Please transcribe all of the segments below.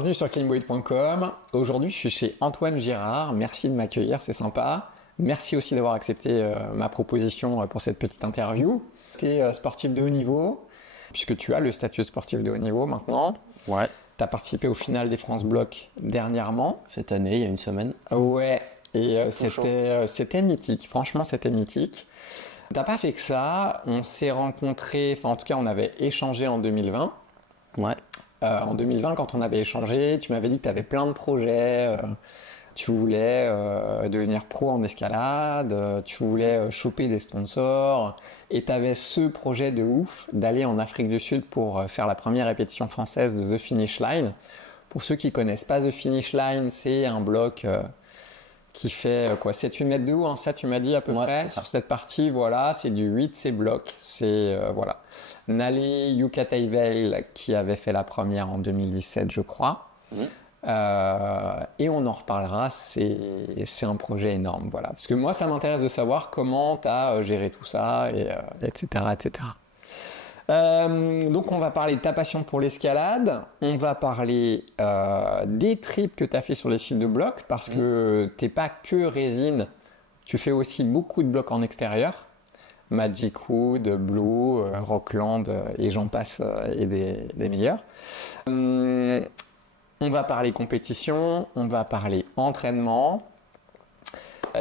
Bienvenue sur cleanboy.com. Aujourd'hui, je suis chez Antoine Girard. Merci de m'accueillir, c'est sympa. Merci aussi d'avoir accepté ma proposition pour cette petite interview. Tu es sportif de haut niveau, puisque tu as le statut sportif de haut niveau maintenant. Ouais. Tu as participé au final des France Bloc dernièrement. Cette année, il y a une semaine. Ouais, et c'était mythique. Franchement, c'était mythique. T'as pas fait que ça. On s'est rencontrés, enfin en tout cas, on avait échangé en 2020. Ouais. En 2020, quand on avait échangé, tu m'avais dit que tu avais plein de projets. Tu voulais devenir pro en escalade, tu voulais choper des sponsors, et tu avais ce projet de ouf d'aller en Afrique du Sud pour faire la première répétition française de The Finish Line. Pour ceux qui ne connaissent pas The Finish Line, c'est un bloc qui fait quoi, 7-8 mètres de haut, hein, ça tu m'as dit à peu près. Sur cette partie, voilà, c'est du 8C bloc. C'est voilà. Nali Yukataivel qui avait fait la première en 2017, je crois. Et on en reparlera, c'est un projet énorme, voilà. Parce que moi, ça m'intéresse de savoir comment tu as géré tout ça, etc., etc. Donc, on va parler de ta passion pour l'escalade, on va parler des trips que tu as fait sur les sites de blocs, parce que tu n'es pas que résine, tu fais aussi beaucoup de blocs en extérieur. Magic Wood, Blue, Rockland, et j'en passe, et des meilleurs. On va parler compétition, on va parler entraînement.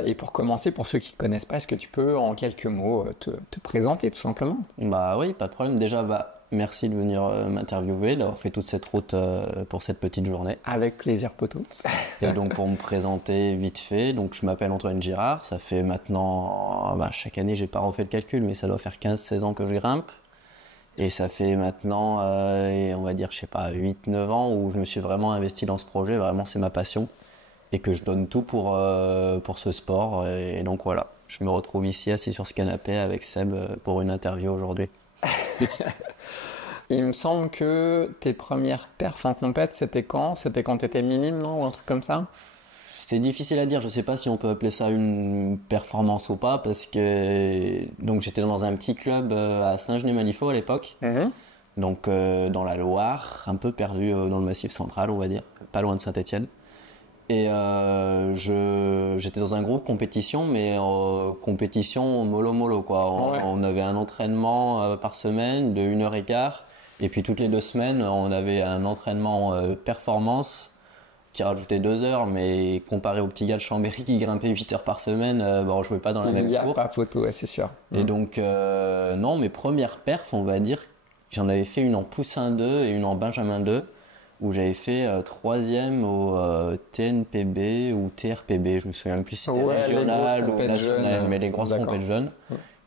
Et pour commencer, pour ceux qui ne connaissent pas, est-ce que tu peux en quelques mots te présenter tout simplement? Bah oui, pas de problème. Déjà, merci de venir m'interviewer, d'avoir fait toute cette route pour cette petite journée. Avec plaisir, poteau. Et donc pour me présenter vite fait, donc je m'appelle Antoine Girard. Ça fait maintenant, chaque année, j'ai pas refait le calcul, mais ça doit faire 15-16 ans que je grimpe. Et ça fait maintenant, on va dire, je sais pas, 8-9 ans où je me suis vraiment investi dans ce projet. Vraiment, c'est ma passion. Et que je donne tout pour ce sport. Et donc voilà, je me retrouve ici assis sur ce canapé avec Seb pour une interview aujourd'hui. Il me semble que tes premières perfs en compète, c'était quand? C'était quand tu étais minime, non? Ou un truc comme ça? C'est difficile à dire, je ne sais pas si on peut appeler ça une performance ou pas, parce que donc j'étais dans un petit club à Saint-Genis-Malifaux à l'époque, donc dans la Loire, un peu perdu dans le Massif central, on va dire, pas loin de Saint-Étienne. Et j'étais dans un groupe compétition, mais compétition mollo quoi. On avait un entraînement par semaine de 1h15, et puis toutes les 2 semaines, on avait un entraînement performance qui rajoutait 2 heures, mais comparé au petit gars de Chambéry qui grimpait 8 heures par semaine, on jouait pas dans la même cour. Il n'y a pas photo, ouais, c'est sûr. Et donc, non, mes premières perfs, on va dire, j'en avais fait une en Poussin 2 et une en Benjamin 2, où j'avais fait 3e au TNPB ou TRPB, je me souviens plus si c'était régional ou national, mais les grosses compètes jeunes,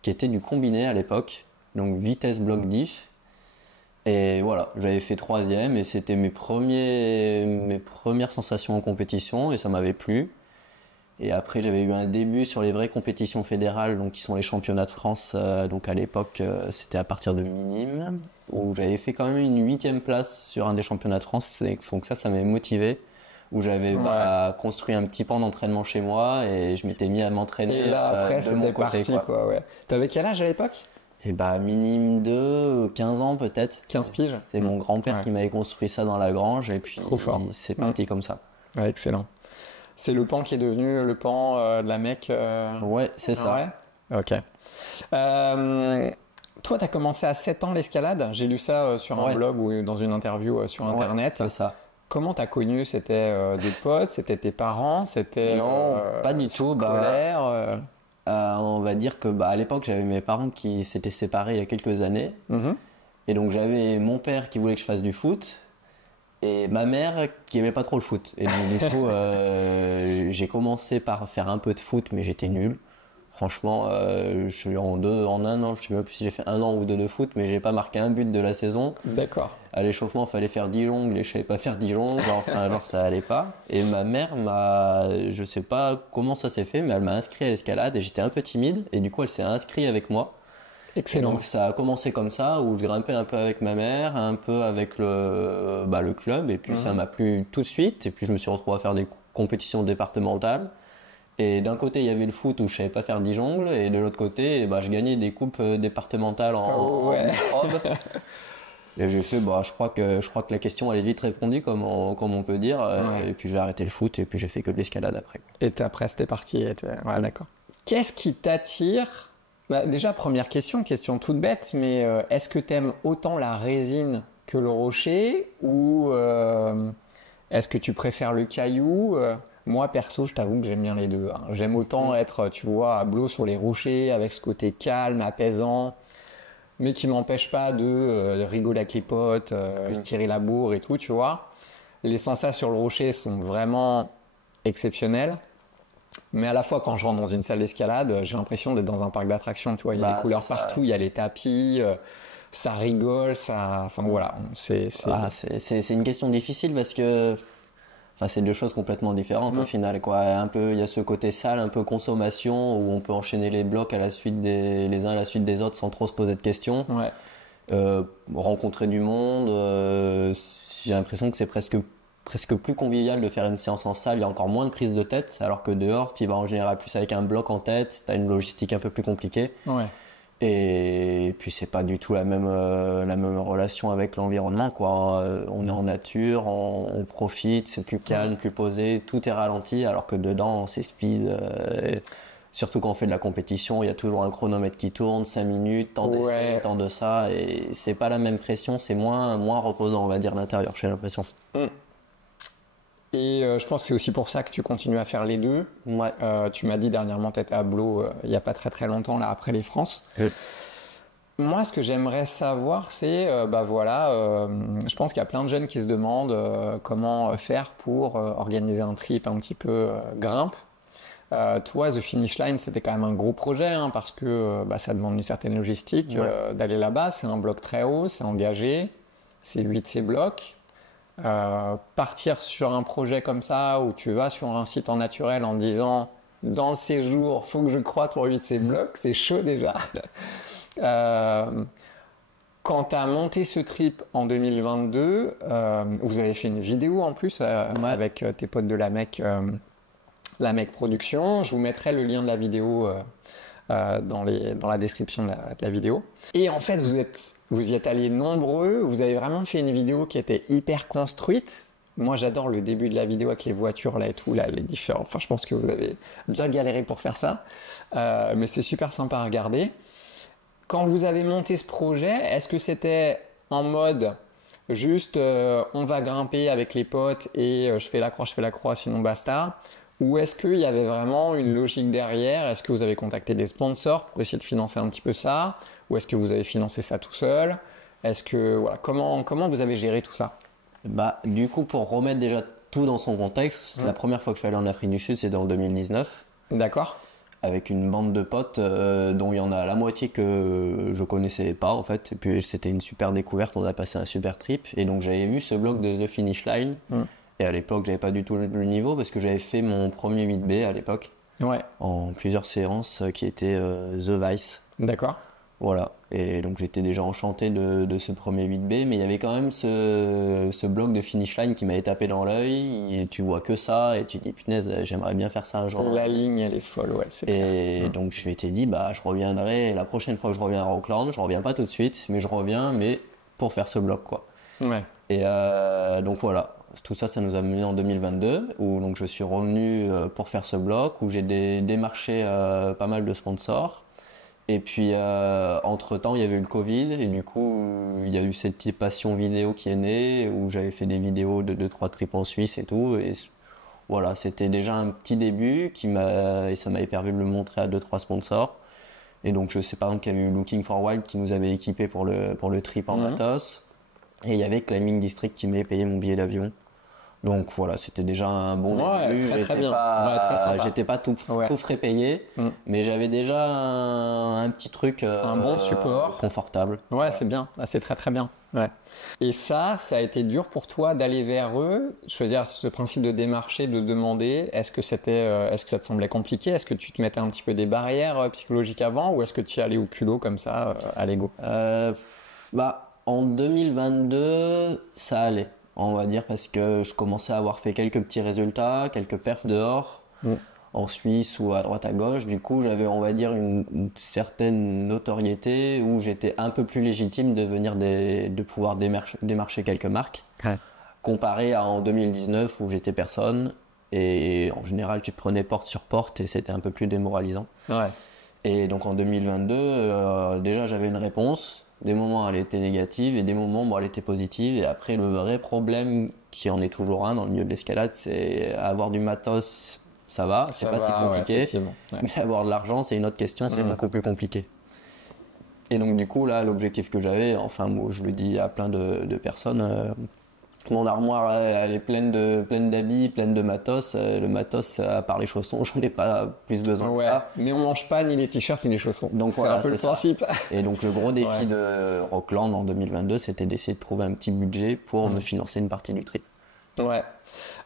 qui étaient du combiné à l'époque, donc vitesse bloc diff. Et voilà, j'avais fait 3e et c'était mes premières sensations en compétition et ça m'avait plu. Et après, j'avais eu un début sur les vraies compétitions fédérales, donc qui sont les championnats de France. Donc à l'époque, c'était à partir de minime, où j'avais fait quand même une 8e place sur un des championnats de France. Donc ça m'avait motivé, où j'avais construit un petit pan d'entraînement chez moi et je m'étais mis à m'entraîner. Et là, après, c'était parti, quoi, ouais. T'avais quel âge à l'époque? Et minime 2, 15 ans peut-être. 15 piges. C'est mon grand-père qui m'avait construit ça dans la grange et puis c'est parti comme ça. Ouais, excellent. C'est le pan qui est devenu le pan de la Mecque. Ouais, c'est ça. Ouais. Ok. Toi, tu as commencé à 7 ans l'escalade. J'ai lu ça sur un blog ou dans une interview sur Internet. C'est ça. Comment tu as connu? C'était des potes? C'était tes parents? C'était non, pas du tout. Scolaire on va dire que à l'époque, j'avais mes parents qui s'étaient séparés il y a quelques années. Et donc, j'avais mon père qui voulait que je fasse du foot. Et ma mère qui aimait pas trop le foot. Et donc, du coup, j'ai commencé par faire un peu de foot, mais j'étais nul. Franchement, je suis en 1 an, je sais même plus si j'ai fait 1 an ou 2 de foot, mais j'ai pas marqué un but de la saison. D'accord. À l'échauffement, il fallait faire 10 jongles et je savais pas faire 10 jongles. Genre ça allait pas. Et ma mère je sais pas comment ça s'est fait, mais elle m'a inscrit à l'escalade et j'étais un peu timide. Et du coup, elle s'est inscrite avec moi. Excellent. Et donc ça a commencé comme ça, où je grimpais un peu avec ma mère, un peu avec le club, et puis ça m'a plu tout de suite. Et puis je me suis retrouvé à faire des compétitions départementales. Et d'un côté, il y avait le foot où je savais pas faire 10 jongles, et de l'autre côté, je gagnais des coupes départementales en microbe. Et j'ai fait, bah, je crois que la question elle est vite répondue, comme on peut dire. Ouais. Et puis j'ai arrêté le foot et puis j'ai fait que de l'escalade après. Et après, c'était parti. Ouais, d'accord. Qu'est-ce qui t'attire? Bah, déjà, première question, question toute bête, mais est-ce que t'aimes autant la résine que le rocher ou est-ce que tu préfères le caillou? Moi, perso, je t'avoue que j'aime bien les deux, hein. J'aime autant être, tu vois, à blot sur les rochers avec ce côté calme, apaisant, mais qui m'empêche pas de rigoler avec les potes, se tirer la bourre et tout, tu vois. Les sensations sur le rocher sont vraiment exceptionnelles. Mais à la fois, quand je rentre dans une salle d'escalade, j'ai l'impression d'être dans un parc d'attractions. Tu vois, il y a les Bah, c'est couleurs ça. partout, il y a les tapis, ça rigole, ça. Enfin voilà, Ah, c'est une question difficile parce que enfin, c'est deux choses complètement différentes au Mm. final, quoi. Un peu, il y a ce côté salle, un peu consommation, où on peut enchaîner les blocs les uns à la suite des autres sans trop se poser de questions. Ouais, Rencontrer du monde, j'ai l'impression que c'est presque plus convivial de faire une séance en salle. Il y a encore moins de prise de tête, alors que dehors, tu vas en général plus avec un bloc en tête, tu as une logistique un peu plus compliquée. ouais. Et puis c'est pas du tout la même relation avec l'environnement, quoi. On est en nature, on profite, c'est plus calme, plus posé, tout est ralenti, alors que dedans c'est speed. Surtout quand on fait de la compétition, il y a toujours un chronomètre qui tourne, 5 minutes, tant d'essais, Ouais. tant de ça, et c'est pas la même pression, c'est moins reposant, on va dire, l'intérieur, j'ai l'impression. Mm. Et je pense que c'est aussi pour ça que tu continues à faire les deux. Ouais. Tu m'as dit dernièrement, tu étais à Blo il n'y a pas très très longtemps, là, après les France. Moi, ce que j'aimerais savoir, c'est, bah voilà, je pense qu'il y a plein de jeunes qui se demandent comment faire pour organiser un trip un petit peu grimpe. Toi, The Finish Line, c'était quand même un gros projet, hein, parce que bah, ça demande une certaine logistique Ouais. d'aller là-bas. C'est un bloc très haut, c'est engagé, c'est 8 de ces blocs. Partir sur un projet comme ça, où tu vas sur un site en naturel en disant, dans le séjour, faut que je croie pour 8 de ces blocs, c'est chaud déjà. Euh, Quand tu as monté ce trip en 2022, vous avez fait une vidéo en plus Ouais. avec tes potes de la Mec Production. Je vous mettrai le lien de la vidéo dans la description de la vidéo. Et en fait, vous y êtes allés nombreux. Vous avez vraiment fait une vidéo qui était hyper construite. Moi, j'adore le début de la vidéo avec les voitures là et tout, là, les différents. Enfin, je pense que vous avez bien galéré pour faire ça. Mais c'est super sympa à regarder. Quand vous avez monté ce projet, est-ce que c'était en mode juste on va grimper avec les potes et je fais la croix, sinon basta? Ou est-ce qu'il y avait vraiment une logique derrière? Est-ce que vous avez contacté des sponsors pour essayer de financer un petit peu ça? Ou est-ce que vous avez financé ça tout seul? Est-ce que, voilà, comment vous avez géré tout ça? Bah, du coup, pour remettre déjà tout dans son contexte, la première fois que je suis allé en Afrique du Sud, c'était en 2019. D'accord? Avec une bande de potes dont il y en a la moitié que je connaissais pas en fait. Et puis c'était une super découverte, on a passé un super trip. Et donc j'avais vu ce blog de The Finish Line. Mm. Et à l'époque, j'avais pas du tout le niveau parce que j'avais fait mon premier 8B à l'époque Ouais, en plusieurs séances qui étaient The Vice. d'accord. Voilà. Et donc j'étais déjà enchanté de ce premier 8B, mais il y avait quand même ce blog de Finish Line qui m'avait tapé dans l'œil. Et tu vois que ça et tu te dis punaise, j'aimerais bien faire ça un jour. La ligne, elle est folle, ouais, c'est clair. Et donc je m'étais dit, bah, je reviendrai la prochaine fois que je reviens à Rockland, je reviens pas tout de suite, mais je reviens, mais pour faire ce blog, quoi. Ouais, Et donc voilà, tout ça, ça nous a mené en 2022, où donc je suis revenu pour faire ce blog, où j'ai démarché pas mal de sponsors. Et puis entre-temps, il y avait eu le Covid, et du coup, il y a eu cette petite passion vidéo qui est née, où j'avais fait des vidéos de 2-3 trips en Suisse et tout. Et voilà, c'était déjà un petit début et ça m'avait permis de le montrer à 2-3 sponsors. Et donc je sais par exemple qu'il y avait eu Looking for Wild qui nous avait équipé pour le trip en matos. Et il y avait Climbing District qui m'avait payé mon billet d'avion. Donc voilà, c'était déjà un bon ouais, début. très bien. Pas, Ouais, très sympa. j'étais pas tout frais payé, mais j'avais déjà un petit truc Un bon support. confortable. Ouais, c'est bien. Ah, c'est très très bien. Ouais. Et ça a été dur pour toi d'aller vers eux. Je veux dire, ce principe de démarcher, de demander, est-ce que ça te semblait compliqué? Est-ce que tu te mettais un petit peu des barrières psychologiques avant, ou est-ce que tu y allais au culot comme ça, à l'ego? Bah, en 2022, ça allait, on va dire, parce que je commençais à avoir fait quelques petits résultats, quelques perfs dehors. en Suisse ou à droite à gauche. Du coup, j'avais, on va dire, une certaine notoriété où j'étais un peu plus légitime de venir de pouvoir démarcher quelques marques. Ouais. Comparé à en 2019 où j'étais personne et en général tu prenais porte sur porte et c'était un peu plus démoralisant. Ouais. Et donc en 2022, déjà j'avais une réponse. Des moments elle était négative et des moments bon, elle était positive. Et après le vrai problème, qui en est toujours un dans le milieu de l'escalade, c'est avoir du matos, ça va, c'est pas si compliqué. Ouais. Mais avoir de l'argent, c'est une autre question, c'est beaucoup plus compliqué. Et donc du coup là, l'objectif que j'avais, enfin moi, je le dis à plein de personnes, mon armoire elle est pleine d'habits, pleine de matos. Le matos, à part les chaussons, je n'en ai pas plus besoin que ça. Mais on mange pas ni les t-shirts ni les chaussons. Donc c'est voilà, un peu le ça. principe. Et donc le gros défi de Rockland en 2022, c'était d'essayer de trouver un petit budget pour me financer une partie du tri. Ouais.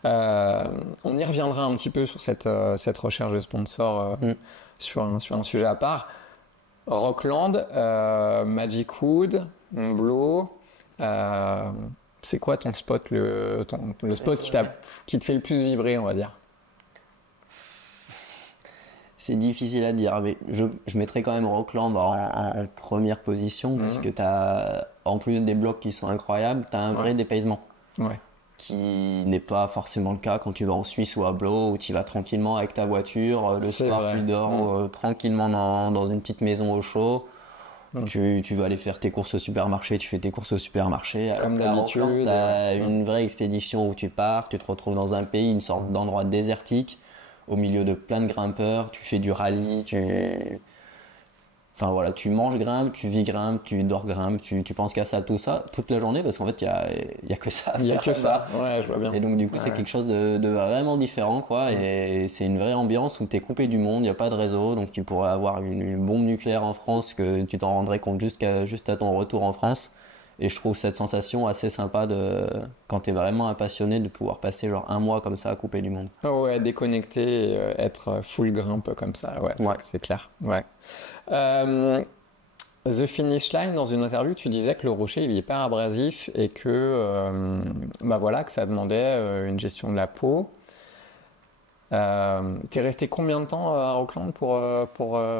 On y reviendra un petit peu sur cette recherche de sponsors sur un sujet à part. Rockland, Magic Wood, Montblo, c'est quoi ton spot, le spot qui te fait le plus vibrer, on va dire? C'est difficile à dire, mais je mettrais quand même Rockland en première position parce que tu as, en plus des blocs qui sont incroyables, tu as un vrai dépaysement. Ouais. Qui n'est pas forcément le cas quand tu vas en Suisse ou à Blo, où tu vas tranquillement avec ta voiture, le soir tu dors tranquillement dans une petite maison au chaud. Tu vas aller faire tes courses au supermarché, tu fais tes courses au supermarché. Comme d'habitude. Tu as une vraie expédition où tu pars, tu te retrouves dans un pays, une sorte d'endroit désertique, au milieu de plein de grimpeurs, tu fais du rallye, Enfin voilà, tu manges grimpe, tu vis grimpe, tu dors grimpe, tu penses qu'à ça, tout ça, toute la journée, parce qu'en fait, il y a que ça. Il y a que ça, ouais, je vois bien. Et donc du coup, c'est quelque chose de vraiment différent, quoi. Et c'est une vraie ambiance où tu es coupé du monde, il n'y a pas de réseau, donc tu pourrais avoir une bombe nucléaire en France que tu t'en rendrais compte juste à ton retour en France. Et je trouve cette sensation assez sympa quand tu es vraiment un passionné de pouvoir passer genre un mois comme ça à couper du monde. Oh ouais, déconnecté, et, être full grimpe comme ça, ouais. C'est clair. Ouais. The Finish Line, dans une interview, tu disais que le rocher il est hyper abrasif et que, que ça demandait une gestion de la peau. T'es resté combien de temps à Rockland pour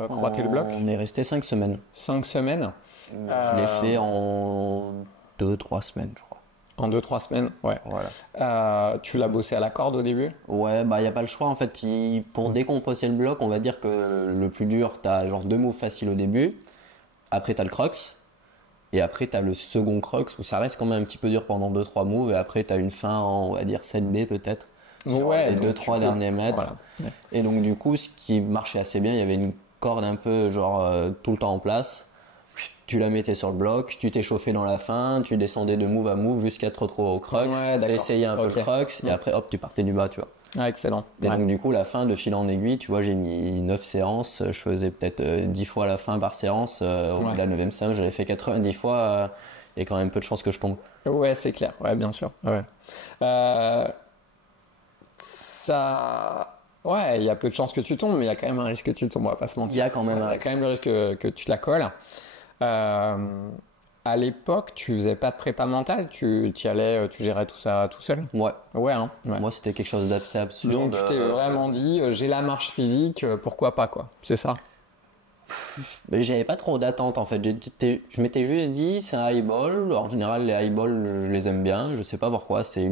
croîter le bloc? On est resté 5 semaines. 5 semaines. Je l'ai fait en 2-3 semaines, je crois. En 2-3 semaines, ouais. Voilà. Tu l'as bossé à la corde au début? Ouais, bah il n'y a pas le choix en fait. Pour décompresser le bloc, on va dire que le plus dur, tu as genre 2 moves faciles au début. Après, tu as le crux. Et après, tu as le second crux où ça reste quand même un petit peu dur pendant 2-3 moves. Et après, tu as une fin en, on va dire, 7B peut-être. Ouais, les 2-3 derniers mètres. Voilà. Ouais. Et donc, du coup, ce qui marchait assez bien, il y avait une corde un peu genre tout le temps en place. Tu la mettais sur le bloc, tu t'échauffais dans la fin, tu descendais de move à move jusqu'à te retrouver au crux. Tu essayais un peu le crux et après, hop, tu partais du bas, tu vois. Ah, excellent. Et donc du coup la fin de fil en aiguille, tu vois, j'ai mis 9 séances, je faisais peut-être 10 fois la fin par séance, au bout de la 9e séance j'avais fait 90 fois, il y a quand même peu de chances que je tombe. Ouais, c'est clair, ouais, bien sûr. Ouais. Ça... Ouais, il y a peu de chances que tu tombes, mais il y a quand même un risque que tu tombes, on va pas se mentir. Il y a quand même un risque. Il y a quand même le risque que tu te la colles. À l'époque, tu faisais pas de prépa mentale, tu y allais, tu gérais tout ça tout seul? Ouais. Ouais, hein. Ouais. Moi, c'était quelque chose d'assez absurde. Donc, tu t'es vraiment dit, j'ai la marche physique, pourquoi pas, quoi. C'est ça? Mais j'avais pas trop d'attente, en fait. Je m'étais juste dit, c'est un highball. En général, les highballs, je les aime bien. Je sais pas pourquoi. C'est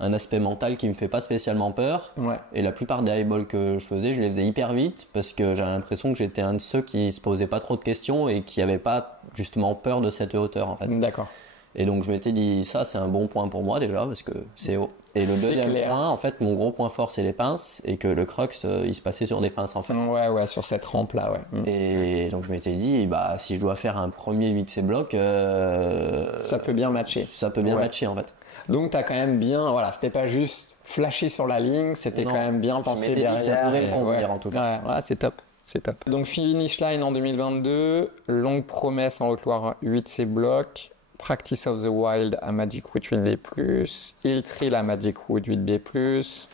un aspect mental qui me fait pas spécialement peur. Ouais. Et la plupart des highballs que je faisais, je les faisais hyper vite parce que j'avais l'impression que j'étais un de ceux qui se posaient pas trop de questions et qui avaient pas justement peur de cette hauteur, en fait. D'accord. Et donc je m'étais dit, ça c'est un bon point pour moi déjà parce que c'est haut. Et le deuxième point, en fait, mon gros point fort c'est les pinces et que le crux il se passait sur des pinces en fait. Ouais, sur cette rampe là, ouais. Et donc je m'étais dit, bah si je dois faire un premier mixé bloc, ça peut bien matcher. Ça peut bien matcher en fait. Donc tu as quand même bien, voilà, c'était pas juste flashé sur la ligne, c'était quand même bien pensé derrière. Ça pourrait convenir en tout cas. Ouais, c'est top. C'est top. Donc Finish Line en 2022, longue promesse en Haute-Loire 8C bloc. Practice of the Wild à Magic Wood 8B+, Hill Trail à Magic Wood 8B+.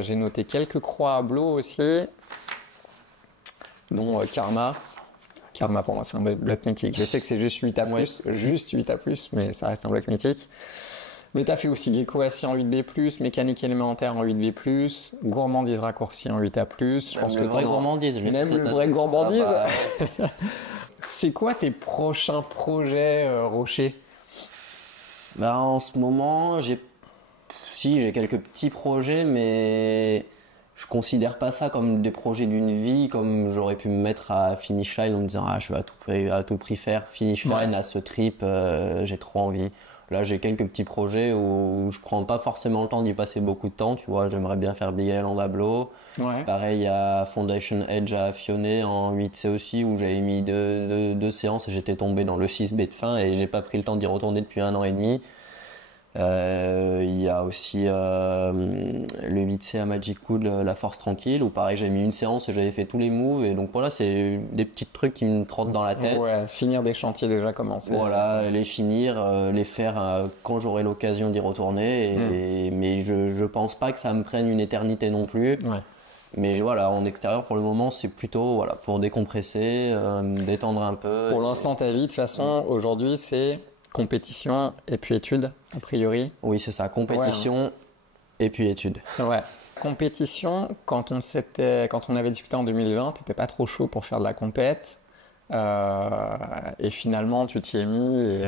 J'ai noté quelques croix à Blo aussi, dont Karma. Karma pour moi c'est un bloc mythique. Je sais que c'est juste 8A+, juste 8A+, mais ça reste un bloc mythique. Mais tu as fait aussi gecko assis en 8B+, mécanique élémentaire en 8B+, gourmandise raccourcie en 8A+. Je pense que vraie gourmandise. Même le vrai gourmandise. Ah bah, C'est quoi tes prochains projets, Rocher? bah, en ce moment, j'ai quelques petits projets, mais je considère pas ça comme des projets d'une vie, comme j'aurais pu me mettre à finish line en me disant je vais à tout prix faire finish line à ce trip, j'ai trop envie. Là, j'ai quelques petits projets où je prends pas forcément le temps d'y passer beaucoup de temps, tu vois. J'aimerais bien faire Big Island à Blo. Ouais. Pareil, il y a Foundation Edge à Fionnet en 8C aussi, où j'avais mis deux séances et j'étais tombé dans le 6B de fin et j'ai pas pris le temps d'y retourner depuis 1 an et demi. Il y a aussi le 8C à Magic Wood, la Force Tranquille, où pareil, j'avais mis une séance et j'avais fait tous les moves. Et donc voilà, c'est des petits trucs qui me trottent dans la tête. Ouais, finir des chantiers déjà commencés. Voilà, les finir, les faire quand j'aurai l'occasion d'y retourner. Mais je pense pas que ça me prenne une éternité non plus. Ouais. Mais voilà, en extérieur pour le moment, c'est plutôt voilà, pour décompresser, me détendre un peu. Pour l'instant, ta vie, de toute façon, aujourd'hui, c'est compétition et puis études, a priori. Oui, c'est ça, compétition et puis études. Ouais. Compétition, quand on avait discuté en 2020, t'étais pas trop chaud pour faire de la compète. Et finalement, tu t'y es mis.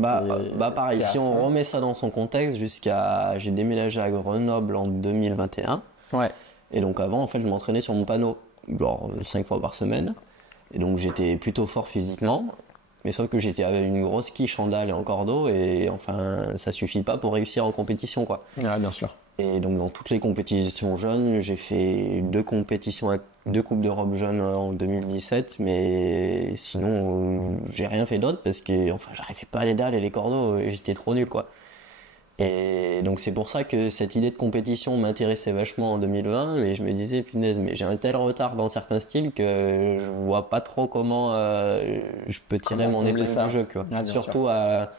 Pareil, si on remet ça dans son contexte, j'ai déménagé à Grenoble en 2021. Ouais. Et donc avant, en fait, je m'entraînais sur mon panneau, genre 5 fois par semaine. Et donc j'étais plutôt fort physiquement. Mais sauf que j'étais avec une grosse quiche en dalle et en cordeau. Et enfin, ça suffit pas pour réussir en compétition, quoi. Ouais, bien sûr. Et donc dans toutes les compétitions jeunes, j'ai fait 2 compétitions, 2 Coupes d'Europe jeunes en 2017, mais sinon j'ai rien fait d'autre parce que enfin j'arrivais pas à les dalles et les cordeaux, et j'étais trop nul quoi. Et donc c'est pour ça que cette idée de compétition m'intéressait vachement en 2020, et je me disais punaise, mais j'ai un tel retard dans certains styles que je vois pas trop comment je peux tirer mon épingle du jeu quoi. Ah, surtout à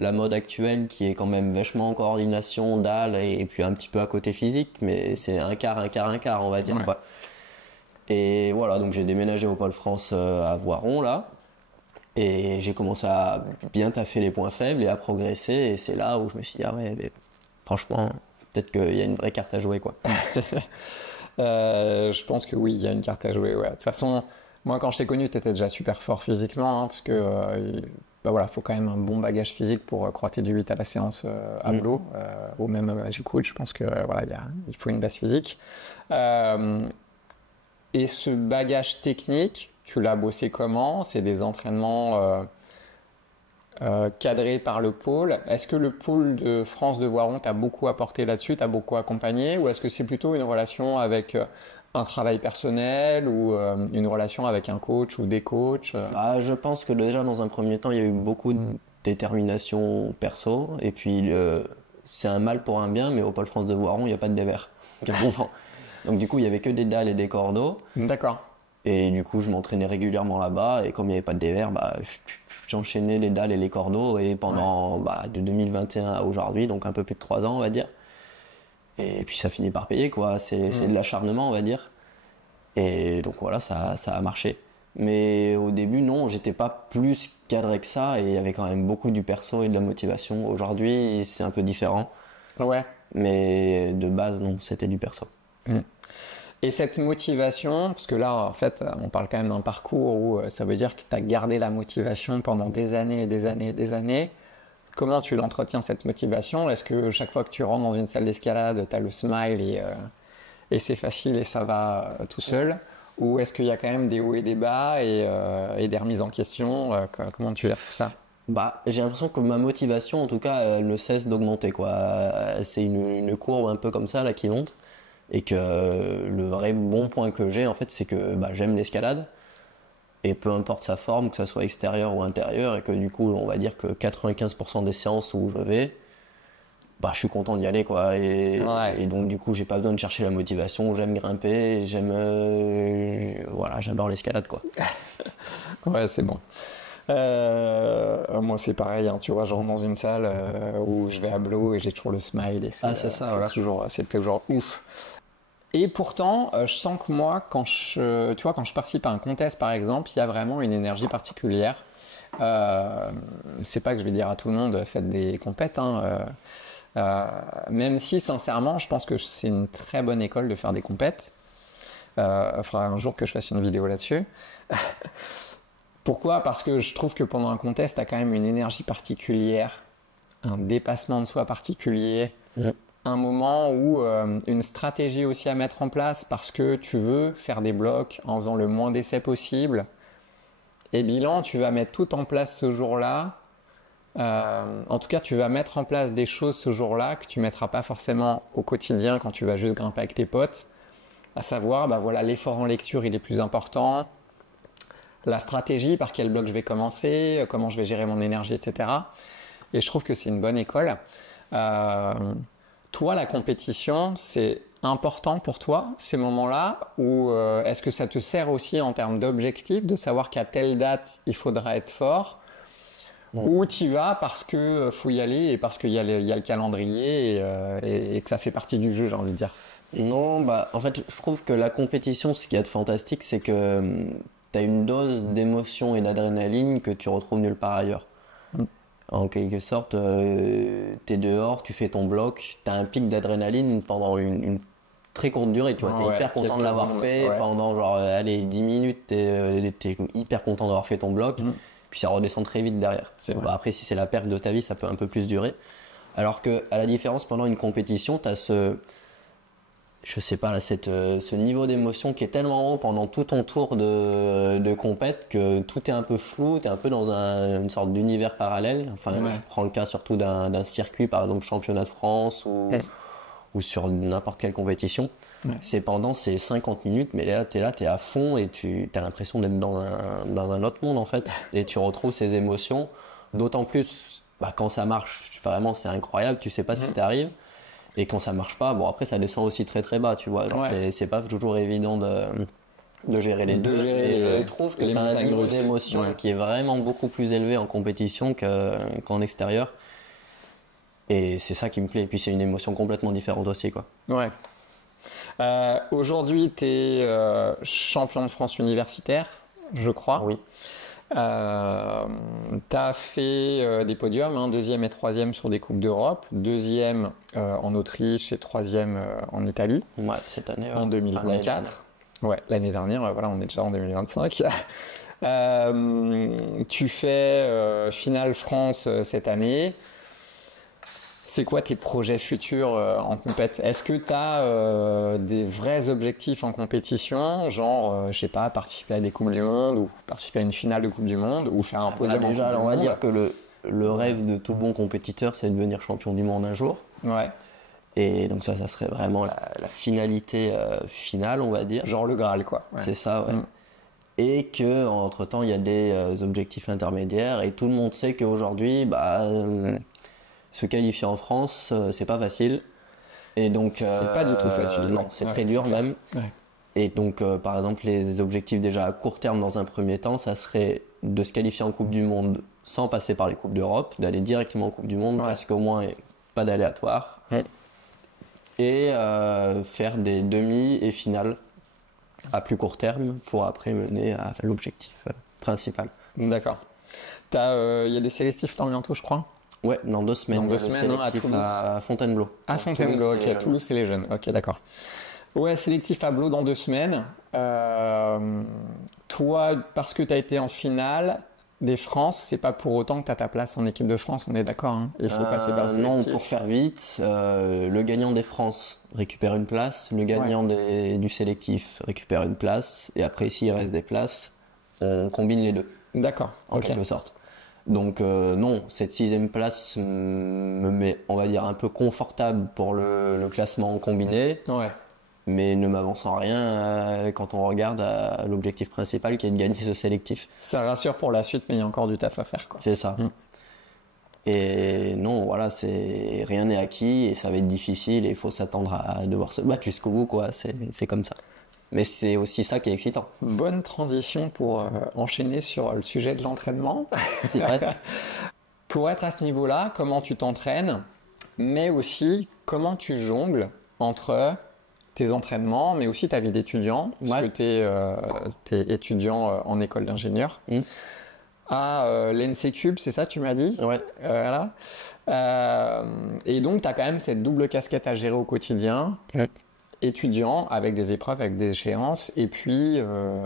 la mode actuelle qui est quand même vachement en coordination, dalle et puis un petit peu à côté physique, mais c'est un quart, on va dire. Ouais. Quoi. Et voilà, donc j'ai déménagé au Pôle France à Voiron là, et j'ai commencé à bien taffer les points faibles et à progresser, et c'est là où je me suis dit ah ouais, mais franchement, peut-être qu'il y a une vraie carte à jouer quoi. Je pense que oui, il y a une carte à jouer. Ouais. De toute façon, moi quand je t'ai connu, tu étais déjà super fort physiquement, parce que voilà, faut quand même un bon bagage physique pour croiter du 8 à la séance à Blo, ou même à Magic Wood. Je pense que voilà, il faut une base physique. Et ce bagage technique, tu l'as bossé comment? C'est des entraînements cadrés par le pôle. Est-ce que le pôle de France de Voiron t'a beaucoup apporté là-dessus, t'a beaucoup accompagné, ou est-ce que c'est plutôt une relation avec un travail personnel, ou une relation avec un coach ou des coachs? Je pense que déjà dans un premier temps, il y a eu beaucoup de détermination perso, et puis c'est un mal pour un bien, mais au Pôle France de Voiron, il n'y a pas de dévers. Donc du coup, il n'y avait que des dalles et des cordeaux. D'accord. Et du coup, je m'entraînais régulièrement là-bas, et comme il n'y avait pas de dévers, j'enchaînais les dalles et les cordeaux, et pendant de 2021 à aujourd'hui, donc un peu plus de 3 ans, on va dire. Et puis ça finit par payer, quoi. C'est de l'acharnement, on va dire. Et donc voilà, ça a marché. Mais au début, non, j'étais pas plus cadré que ça, et il y avait quand même beaucoup du perso et de la motivation. Aujourd'hui, c'est un peu différent. Ouais. Mais de base, non, c'était du perso. Et cette motivation, parce que là, en fait, on parle quand même d'un parcours où ça veut dire que tu as gardé la motivation pendant des années et des années et des années. Comment tu l'entretiens, cette motivation? Est-ce que chaque fois que tu rentres dans une salle d'escalade, tu as le smile et c'est facile et ça va tout seul? Ou est-ce qu'il y a quand même des hauts et des bas et des remises en question? Comment tu gères tout ça? J'ai l'impression que ma motivation, en tout cas, elle ne cesse d'augmenter, quoi. C'est une courbe un peu comme ça là, qui monte. Et que le vrai bon point que j'ai, en fait, c'est que j'aime l'escalade. Et peu importe sa forme, que ce soit extérieure ou intérieure, et que du coup, on va dire que 95% des séances où je vais, je suis content d'y aller, quoi. Et donc, du coup, j'ai pas besoin de chercher la motivation. J'aime grimper, j'adore l'escalade, quoi. Ouais, c'est bon. Moi, c'est pareil, hein, tu vois, je rentre dans une salle où je vais à Blo et j'ai toujours le smile. Et c'est ça, voilà. C'est toujours ouf. Et pourtant, je sens que moi, quand je participe à un contest, par exemple, il y a vraiment une énergie particulière. C'est pas que je vais dire à tout le monde faites des compètes, hein, même si sincèrement je pense que c'est une très bonne école de faire des compètes. Il faudra un jour que je fasse une vidéo là-dessus. Pourquoi? Parce que je trouve que pendant un contest, tu as quand même une énergie particulière, un dépassement de soi particulier, un moment où une stratégie aussi à mettre en place parce que tu veux faire des blocs en faisant le moins d'essais possible. Et bilan, tu vas mettre tout en place ce jour-là. En tout cas, tu vas mettre en place des choses ce jour-là que tu ne mettras pas forcément au quotidien quand tu vas juste grimper avec tes potes. À savoir, bah voilà, l'effort en lecture, il est plus important. La stratégie, par quel bloc je vais commencer, comment je vais gérer mon énergie, etc. Et je trouve que c'est une bonne école. Toi, la compétition, c'est important pour toi, ces moments-là, ou est-ce que ça te sert aussi en termes d'objectifs, de savoir qu'à telle date, il faudra être fort, ou tu y vas parce qu'il faut y aller et parce qu'il y a le calendrier et que ça fait partie du jeu, j'ai envie de dire. Non, bah, en fait, je trouve que la compétition, ce qu'il y a de fantastique, c'est que tu as une dose d'émotion et d'adrénaline que tu retrouves nulle part ailleurs. En quelque sorte, tu es dehors, tu fais ton bloc, tu as un pic d'adrénaline pendant une très courte durée. Tu vois, tu es hyper content de l'avoir fait. Pendant genre, allez, 10 minutes, tu es hyper content d'avoir fait ton bloc. Puis ça redescend très vite derrière. Bah, après, si c'est la perte de ta vie, ça peut un peu plus durer. Alors que, à la différence, pendant une compétition, tu as je sais pas, là, ce niveau d'émotion qui est tellement haut pendant tout ton tour de compète que tout est un peu flou, tu es un peu dans une sorte d'univers parallèle. Enfin, je prends le cas surtout d'un circuit, par exemple championnat de France ou sur n'importe quelle compétition. C'est pendant ces 50 minutes, mais là, tu es à fond et tu as l'impression d'être dans un autre monde en fait. Et tu retrouves ces émotions, d'autant plus quand ça marche, vraiment c'est incroyable, tu sais pas ce qui t'arrive. Et quand ça marche pas, bon après ça descend aussi très très bas, tu vois. C'est pas toujours évident de gérer les deux. Et je trouve que tu as un niveau d'émotion qui est vraiment beaucoup plus élevé en compétition qu'en extérieur. Et c'est ça qui me plaît. Et puis c'est une émotion complètement différente aussi, quoi. Ouais. Aujourd'hui, tu es champion de France universitaire, je crois. Oui. Tu as fait des podiums, hein, 2e et 3e sur des Coupes d'Europe, 2e en Autriche et 3e en Italie. Ouais, cette année. En 2024. L'année dernière, voilà, on est déjà en 2025. Tu fais finale France cette année. C'est quoi tes projets futurs en compète? Est-ce que tu as des vrais objectifs en compétition, genre, je sais pas, participer à des Coupes du Monde ou participer à une finale de Coupe du Monde ou faire un podium en Coupe du Monde? On va dire que le rêve de tout bon compétiteur, c'est de devenir champion du monde un jour. Ouais. Et donc ça serait vraiment la finalité finale, on va dire. Genre le Graal, quoi. Ouais. C'est ça, ouais. Et qu'entre-temps, il y a des objectifs intermédiaires et tout le monde sait qu'aujourd'hui, se qualifier en France, c'est pas facile. Et donc, c'est pas du tout facile. Non, c'est très dur même. Ouais. Et donc, par exemple, les objectifs déjà à court terme dans un premier temps, ça serait de se qualifier en Coupe du Monde sans passer par les Coupes d'Europe, d'aller directement en Coupe du Monde parce qu'au moins, pas d'aléatoire. Et faire des demi et finales à plus court terme pour après mener à l'objectif principal. D'accord. Il y a des sélectifs dans bientôt, je crois. Ouais, dans 2 semaines. Dans 2 semaines, à Toulouse. À Fontainebleau. À Fontainebleau, ok. À Toulouse, c'est les jeunes. Ok, d'accord. Ouais, sélectif à Blo dans 2 semaines. Toi, parce que tu as été en finale des France, c'est pas pour autant que tu as ta place en équipe de France, on est d'accord, hein? Il faut passer par le sélectif. Non, pour faire vite, le gagnant des France récupère une place, le gagnant du sélectif récupère une place, et après, s'il reste des places, on combine les deux. D'accord, en quelque sorte. Donc non, cette 6e place me met, on va dire, un peu confortable pour le classement combiné, mais ne m'avance en rien quand on regarde à l'objectif principal qui est de gagner ce sélectif. Ça rassure pour la suite, mais il y a encore du taf à faire, quoi. C'est ça. Et non, voilà, rien n'est acquis et ça va être difficile et il faut s'attendre à devoir se battre jusqu'au bout, quoi. C'est comme ça. Mais c'est aussi ça qui est excitant. Bonne transition pour enchaîner sur le sujet de l'entraînement. Pour être à ce niveau-là, comment tu t'entraînes, mais aussi comment tu jongles entre tes entraînements, mais aussi ta vie d'étudiant, parce que tu es étudiant en école d'ingénieur. à l'NC Cube, c'est ça tu m'as dit? Ouais. Voilà. Et donc, tu as quand même cette double casquette à gérer au quotidien. Étudiant, avec des épreuves, avec des échéances, et puis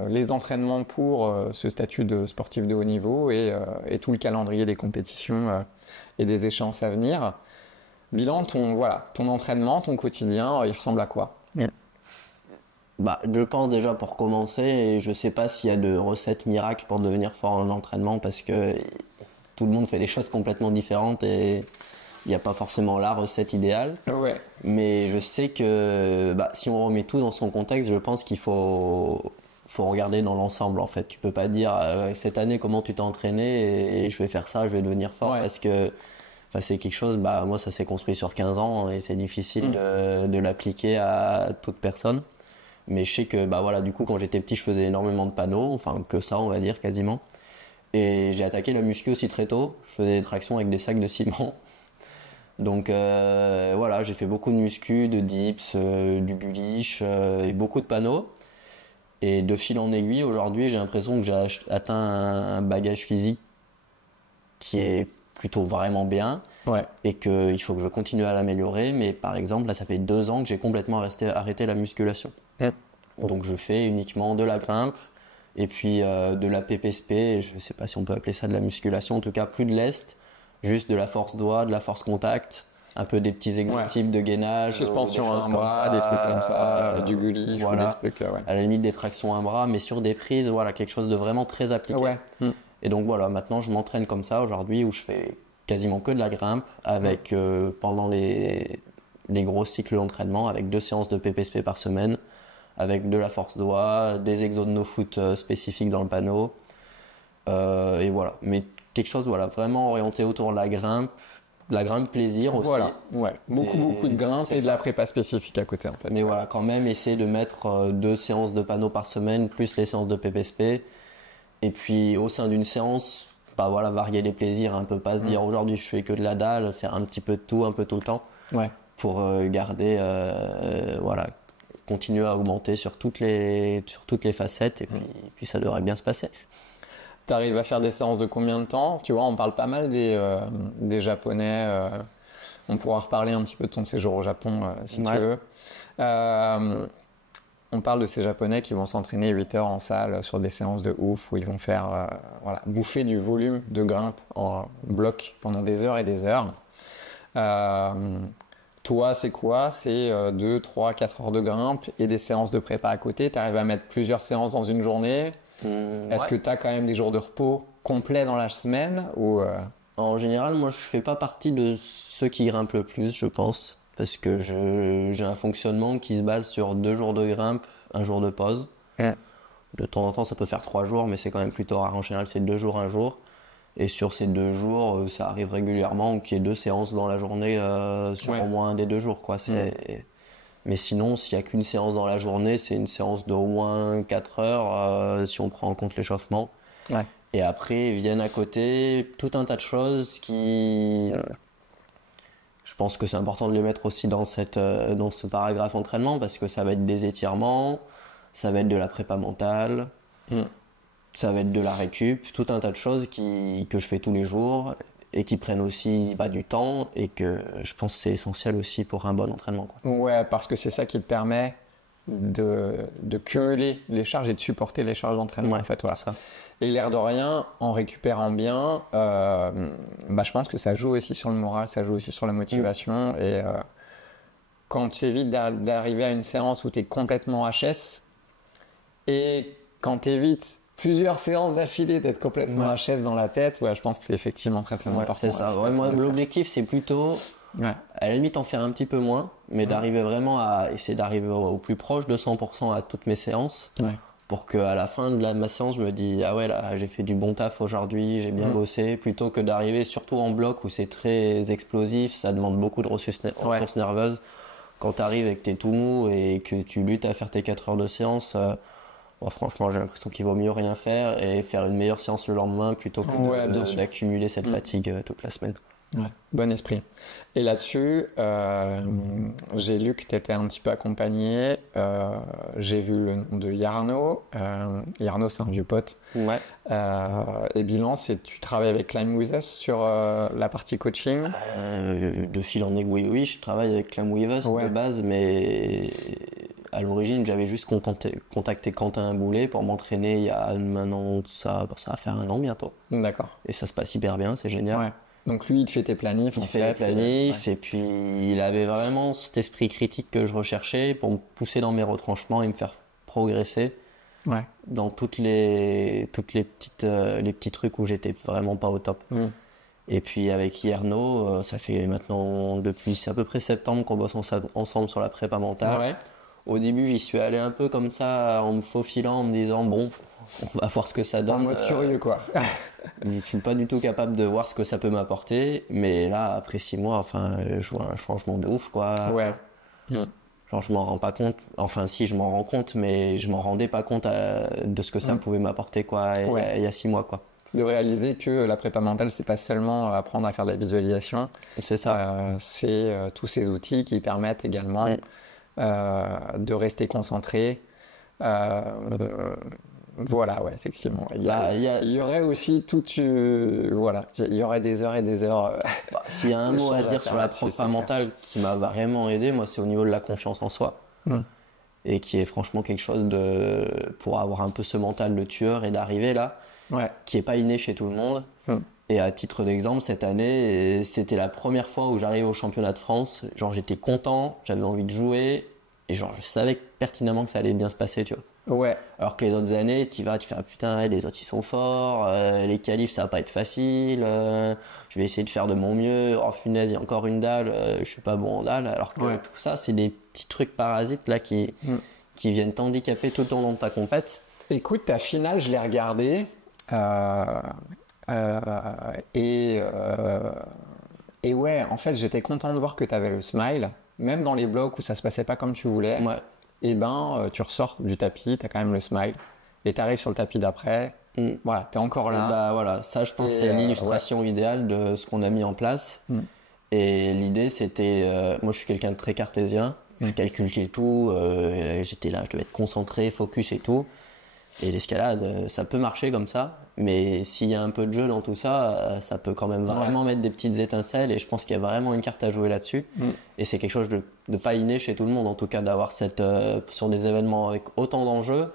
les entraînements pour ce statut de sportif de haut niveau et tout le calendrier des compétitions et des échéances à venir. Bilan, ton entraînement, ton quotidien, il ressemble à quoi? Bah, je pense déjà pour commencer, et je sais pas s'il y a de recettes miracles pour devenir fort en entraînement parce que tout le monde fait des choses complètement différentes et il n'y a pas forcément la recette idéale. Ouais. Mais je sais que si on remet tout dans son contexte, je pense qu'il faut regarder dans l'ensemble en fait. Tu peux pas dire cette année comment tu t'es entraîné et je vais faire ça, je vais devenir fort parce que c'est quelque chose, moi ça s'est construit sur 15 ans et c'est difficile de l'appliquer à toute personne. Mais je sais que du coup quand j'étais petit je faisais énormément de panneaux, enfin que ça on va dire quasiment. Et j'ai attaqué la muscu aussi très tôt, je faisais des tractions avec des sacs de ciment. Donc j'ai fait beaucoup de muscu, de dips, du bullish et beaucoup de panneaux. Et de fil en aiguille, aujourd'hui j'ai l'impression que j'ai atteint un bagage physique qui est plutôt vraiment bien et qu'il faut que je continue à l'améliorer. Mais par exemple, là ça fait 2 ans que j'ai complètement arrêté la musculation. Donc je fais uniquement de la grimpe et puis de la PPSP, je ne sais pas si on peut appeler ça de la musculation, en tout cas plus de lest, juste de la force doigt, de la force contact, un peu des petits exotypes de gainage, suspension à un bras, des trucs comme ça, du gully, voilà, à la limite des tractions à un bras, mais sur des prises, quelque chose de vraiment très appliqué. Et donc maintenant je m'entraîne comme ça aujourd'hui où je fais quasiment que de la grimpe avec pendant les gros cycles d'entraînement avec 2 séances de PPSP par semaine, avec de la force doigt, des exos de no foot spécifiques dans le panneau, et voilà. Mais quelque chose vraiment orienté autour de la grimpe plaisir aussi. Beaucoup de grimpe et de la prépa spécifique à côté en fait. Mais quand même essayer de mettre 2 séances de panneau par semaine plus les séances de PPSP. Et puis au sein d'une séance, varier les plaisirs, un peu pas se dire aujourd'hui je fais que de la dalle, faire un petit peu de tout, un peu tout le temps, pour garder, continuer à augmenter sur toutes les facettes et puis ça devrait bien se passer. Tu arrives à faire des séances de combien de temps? Tu vois, on parle pas mal des Japonais. On pourra reparler un petit peu de ton séjour au Japon si tu veux. On parle de ces Japonais qui vont s'entraîner 8 heures en salle sur des séances de ouf où ils vont faire bouffer du volume de grimpe en bloc pendant des heures et des heures. Toi, c'est quoi? C'est 2, 3, 4 heures de grimpe et des séances de prépa à côté. Tu arrives à mettre plusieurs séances dans une journée. Est-ce que tu as quand même des jours de repos complets dans la semaine ou En général, moi je fais pas partie de ceux qui grimpent le plus, je pense. Parce que j'ai un fonctionnement qui se base sur 2 jours de grimpe, 1 jour de pause. De temps en temps, ça peut faire 3 jours, mais c'est quand même plutôt rare. En général, c'est 2 jours, 1 jour. Et sur ces 2 jours, ça arrive régulièrement qu'il y ait 2 séances dans la journée sur au moins un des 2 jours. Mais sinon, s'il n'y a qu'une séance dans la journée, c'est une séance d'au moins 4 heures si on prend en compte l'échauffement. Et après, viennent à côté tout un tas de choses qui... Je pense que c'est important de les mettre aussi dans ce paragraphe entraînement parce que ça va être des étirements, ça va être de la prépa mentale, ça va être de la récup, tout un tas de choses que je fais tous les jours et qui prennent aussi du temps et que je pense que c'est essentiel aussi pour un bon entraînement. Ouais, parce que c'est ça qui te permet de cumuler les charges et de supporter les charges d'entraînement. En fait, ça. Et l'air de rien, en récupérant bien, je pense que ça joue aussi sur le moral, ça joue aussi sur la motivation. Et quand tu évites d'arriver à une séance où tu es complètement HS et quand tu évites plusieurs séances d'affilée d'être complètement HS dans la tête, je pense que c'est effectivement très important. C'est ça. Moi, l'objectif, c'est plutôt, à la limite, en faire un petit peu moins, mais d'arriver vraiment à essayer d'arriver au plus proche de 100% à toutes mes séances. Pour qu'à la fin de ma séance, je me dis là, j'ai fait du bon taf aujourd'hui, j'ai bien bossé, plutôt que d'arriver surtout en bloc où c'est très explosif, ça demande beaucoup de ressources nerveuses. Quand tu arrives et que tu es tout mou et que tu luttes à faire tes 4 heures de séance, franchement, j'ai l'impression qu'il vaut mieux rien faire et faire une meilleure séance le lendemain plutôt que d'accumuler cette fatigue toute la semaine. Ouais, bon esprit. Et là-dessus, j'ai lu que tu étais un petit peu accompagné. J'ai vu le nom de Yarno. Yarno, c'est un vieux pote. Ouais. Et bilan, c'est tu travailles avec Climb With Us sur la partie coaching. De fil en aiguille, oui, je travaille avec Climb With Us Ouais. de base, mais à l'origine, j'avais juste contacté Quentin Boulet pour m'entraîner il y a maintenant, ça va faire 1 an bientôt. D'accord. Et ça se passe hyper bien, c'est génial. Ouais. Donc lui, il te fait tes planifs. Il en fait la planif, ouais. et puis il avait vraiment cet esprit critique que je recherchais pour me pousser dans mes retranchements et me faire progresser Ouais. dans toutes les petites, les petits trucs où j'étais vraiment pas au top. Mm. Et puis avec Yerno, ça fait maintenant depuis à peu près septembre qu'on bosse ensemble sur la prépa mentale. Ouais. Au début, j'y suis allé un peu comme ça, en me faufilant, en me disant bon, on va voir ce que ça En donne. mode curieux, quoi. Je suis pas du tout capable de voir ce que ça peut m'apporter, mais là, après 6 mois, enfin, je vois un changement de ouf, quoi. Ouais. Genre, je m'en rends pas compte. Enfin, si, je m'en rends compte, mais je m'en rendais pas compte de ce que ça pouvait m'apporter, quoi, Ouais. il y a 6 mois, quoi. De réaliser que la prépa mentale, c'est pas seulement apprendre à faire de la visualisation, C'est ça. c'est tous ces outils qui permettent également de rester concentré. Voilà, ouais, effectivement. Il y aurait aussi voilà, il y aurait des heures et des heures. S'il y a un de mot à choses dire faire sur la là-dessus, prépa c'est mentale qui m'a vraiment aidé, moi, c'est au niveau de la confiance en soi. Et qui est franchement quelque chose pour avoir un peu ce mental de tueur et d'arriver là, Ouais. qui est pas inné chez tout le monde. Et à titre d'exemple, cette année, c'était la première fois où j'arrivais au championnat de France. Genre, j'étais content, j'avais envie de jouer, et genre, je savais pertinemment que ça allait bien se passer, tu vois. Ouais. Alors que les autres années, tu vas, tu fais ah, putain, les autres ils sont forts, les qualifs ça va pas être facile, je vais essayer de faire de mon mieux, oh punaise, il y a encore une dalle, je suis pas bon en dalle. Alors que tout ça, c'est des petits trucs parasites là qui viennent t'handicaper tout au long de ta compète. Écoute, ta finale, je l'ai regardée. Et ouais, en fait, j'étais content de voir que tu avais le smile. Même dans les blocs où ça se passait pas comme tu voulais, Ouais. et tu ressors du tapis, tu as quand même le smile. Et tu arrives sur le tapis d'après, voilà, tu es encore là. Bah voilà, ça je pense que c'est l'illustration idéale de ce qu'on a mis en place. Et l'idée c'était, moi je suis quelqu'un de très cartésien, je calculais tout, j'étais là, je devais être concentré, focus et tout. Et l'escalade, ça peut marcher comme ça, mais s'il y a un peu de jeu dans tout ça, ça peut quand même vraiment mettre des petites étincelles, et je pense qu'il y a vraiment une carte à jouer là-dessus. Et c'est quelque chose de pas inné chez tout le monde, en tout cas, d'avoir sur des événements avec autant d'enjeux,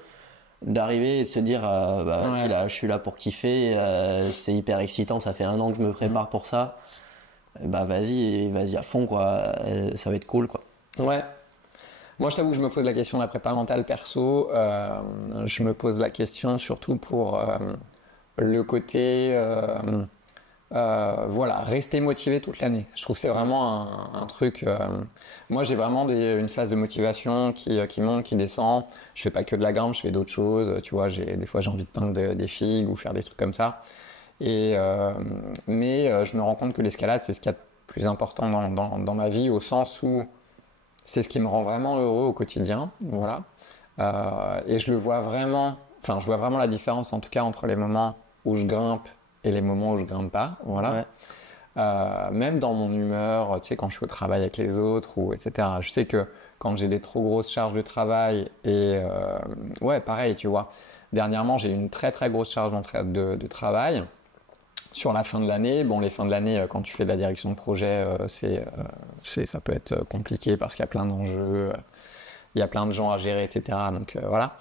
d'arriver et de se dire vas-y, là, je suis là pour kiffer, c'est hyper excitant, ça fait 1 an que je me prépare pour ça, bah vas-y à fond, quoi, ça va être cool, quoi. Ouais. Moi, je t'avoue que je me pose la question de la prépa mentale perso. Je me pose la question surtout pour le côté, voilà, rester motivé toute l'année. Je trouve que c'est vraiment un truc. Moi, j'ai vraiment une phase de motivation qui monte, qui descend. Je fais pas que de la grimpe, je fais d'autres choses. Tu vois, des fois, j'ai envie de peindre des figues ou faire des trucs comme ça. Mais je me rends compte que l'escalade, c'est ce qu'il y a de plus important dans ma vie, au sens où c'est ce qui me rend vraiment heureux au quotidien, voilà. Et je vois vraiment la différence, en tout cas, entre les moments où je grimpe et les moments où je grimpe pas, voilà. Même dans mon humeur, tu sais, quand je suis au travail avec les autres, etc. Je sais que quand j'ai des trop grosses charges de travail, et ouais, pareil, tu vois. Dernièrement, j'ai eu une très très grosse charge de travail. Sur la fin de l'année, bon, les fins de l'année, quand tu fais de la direction de projet, ça peut être compliqué parce qu'il y a plein d'enjeux, il y a plein de gens à gérer, etc. Donc voilà.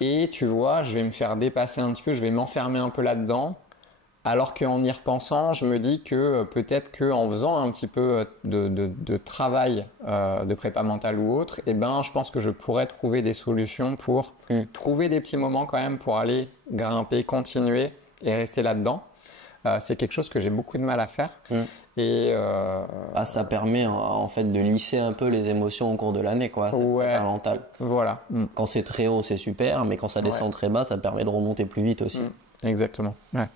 Et tu vois, je vais me faire dépasser un petit peu, je vais m'enfermer un peu là-dedans, alors qu'en y repensant, je me dis que peut-être qu'en faisant un petit peu de travail de prépa mentale ou autre, eh ben, je pense que je pourrais trouver des solutions pour trouver des petits moments quand même pour aller grimper, continuer et rester là-dedans. C'est quelque chose que j'ai beaucoup de mal à faire. Et ça permet en fait de lisser un peu les émotions au cours de l'année, quoi. C'est mental. Voilà. Quand c'est très haut, c'est super, mais quand ça descend très bas, ça permet de remonter plus vite aussi. Exactement. Ouais.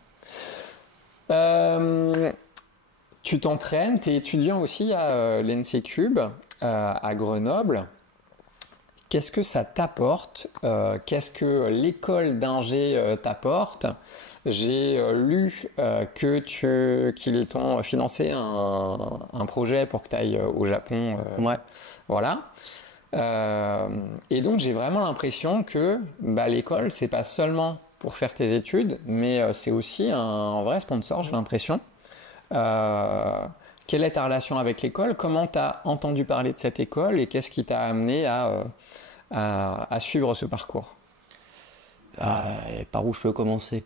Tu t'entraînes, tu es étudiant aussi à l'ENSEE Cube à Grenoble. Qu'est-ce que ça t'apporte? Qu'est-ce que l'école d'ingé t'apporte? J'ai lu qu'ils t'ont financé un projet pour que tu ailles au Japon. Ouais. Voilà. Et donc j'ai vraiment l'impression que l'école, c'est pas seulement pour faire tes études, mais c'est aussi un vrai sponsor, j'ai l'impression. Quelle est ta relation avec l'école? Comment tu as entendu parler de cette école et qu'est-ce qui t'a amené à suivre ce parcours? Et par où je peux commencer?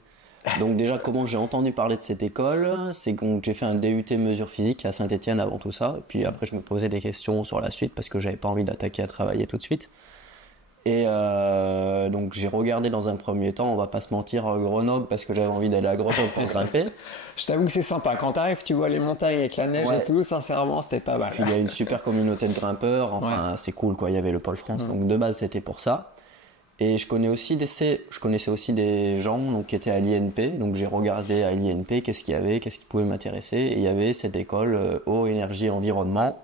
Donc déjà, comment j'ai entendu parler de cette école? C'est que j'ai fait un DUT mesure physique à Saint-Étienne avant tout ça. Et puis après, je me posais des questions sur la suite parce que j'avais pas envie d'attaquer à travailler tout de suite. Et donc j'ai regardé dans un premier temps, on va pas se mentir, Grenoble parce que j'avais envie d'aller à Grenoble pour grimper. Je t'avoue que c'est sympa. Quand t'arrives, tu vois les montagnes avec la neige et tout, sincèrement, c'était pas mal. Puis il y a une super communauté de grimpeurs, enfin c'est cool quoi, il y avait le Pôle France. Donc de base c'était pour ça. Et je connaissais aussi des gens donc, qui étaient à l'INP, donc j'ai regardé à l'INP qu'est-ce qu'il y avait, qu'est-ce qui pouvait m'intéresser. Et il y avait cette école eau, énergie, environnement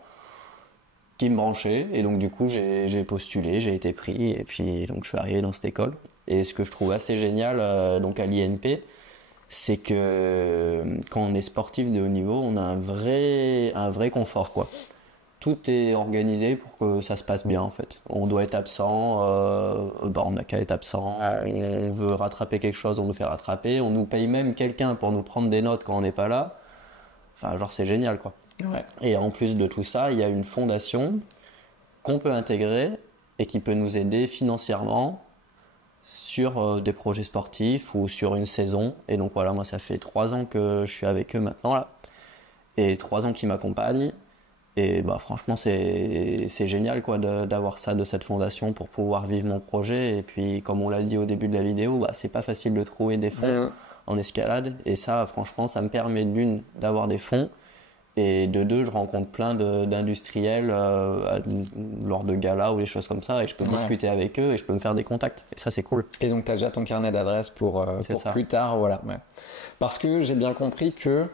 qui me branchait. Et donc du coup j'ai postulé, j'ai été pris et puis donc je suis arrivé dans cette école. Et ce que je trouve assez génial donc à l'INP, c'est que quand on est sportif de haut niveau, on a un vrai confort quoi. Tout est organisé pour que ça se passe bien en fait. On doit être absent, on n'a qu'à être absent. On veut rattraper quelque chose, on nous fait rattraper. On nous paye même quelqu'un pour nous prendre des notes quand on n'est pas là. Enfin, genre c'est génial quoi. Ouais. Et en plus de tout ça, il y a une fondation qu'on peut intégrer et qui peut nous aider financièrement sur des projets sportifs ou sur une saison. Et donc voilà, moi ça fait 3 ans que je suis avec eux maintenant là. Et 3 ans qu'ils m'accompagnent. Et franchement, c'est génial quoi, d'avoir ça de cette fondation pour pouvoir vivre mon projet. Et puis, comme on l'a dit au début de la vidéo, c'est pas facile de trouver des fonds en escalade. Et ça, franchement, ça me permet d'une, d'avoir des fonds. Et de deux, je rencontre plein d'industriels lors de galas ou des choses comme ça. Et je peux discuter avec eux et je peux me faire des contacts. Et ça, c'est cool. Et donc, tu as déjà ton carnet d'adresses pour plus tard. Voilà. Ouais. Parce que j'ai bien compris que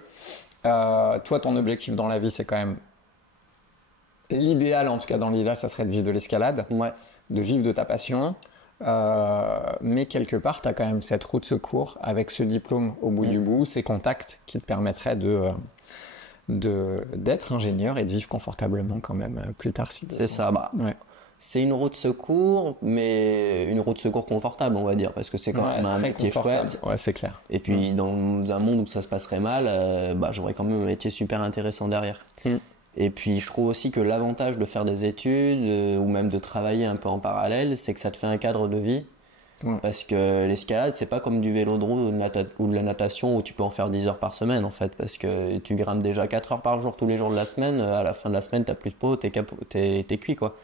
toi, ton objectif dans la vie, c'est quand même. L'idéal, en tout cas dans l'idéal, ça serait de vivre de l'escalade, de vivre de ta passion. Mais quelque part, tu as quand même cette roue de secours avec ce diplôme au bout du bout, ces contacts qui te permettraient d'être ingénieur et de vivre confortablement quand même plus tard. C'est ça. C'est une roue de secours, mais une roue de secours confortable, on va dire, parce que c'est quand même un métier chouette. Ouais, c'est clair. Et puis, dans un monde où ça se passerait mal, j'aurais quand même un métier super intéressant derrière. Et puis je trouve aussi que l'avantage de faire des études ou même de travailler un peu en parallèle, c'est que ça te fait un cadre de vie. Parce que l'escalade, c'est pas comme du vélo de roue ou de la natation où tu peux en faire 10 heures par semaine en fait. Parce que tu grimpes déjà 4 heures par jour tous les jours de la semaine. À la fin de la semaine, t'as plus de peau, t'es cuit quoi.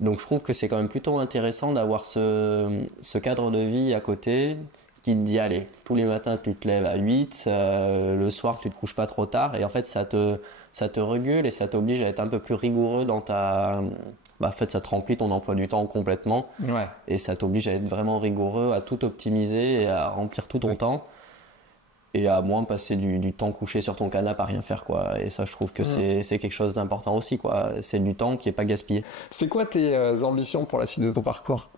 Donc je trouve que c'est quand même plutôt intéressant d'avoir ce cadre de vie à côté qui te dit allez, tous les matins tu te lèves à 8, le soir tu te couches pas trop tard et en fait ça te régule et ça t'oblige à être un peu plus rigoureux dans ta... en fait ça te remplit ton emploi du temps complètement et ça t'oblige à être vraiment rigoureux, à tout optimiser et à remplir tout ton temps et à moins passer du temps couché sur ton canapé à rien faire quoi. Et ça je trouve que c'est quelque chose d'important aussi quoi. C'est du temps qui est pas gaspillé. C'est quoi tes ambitions pour la suite de ton parcours?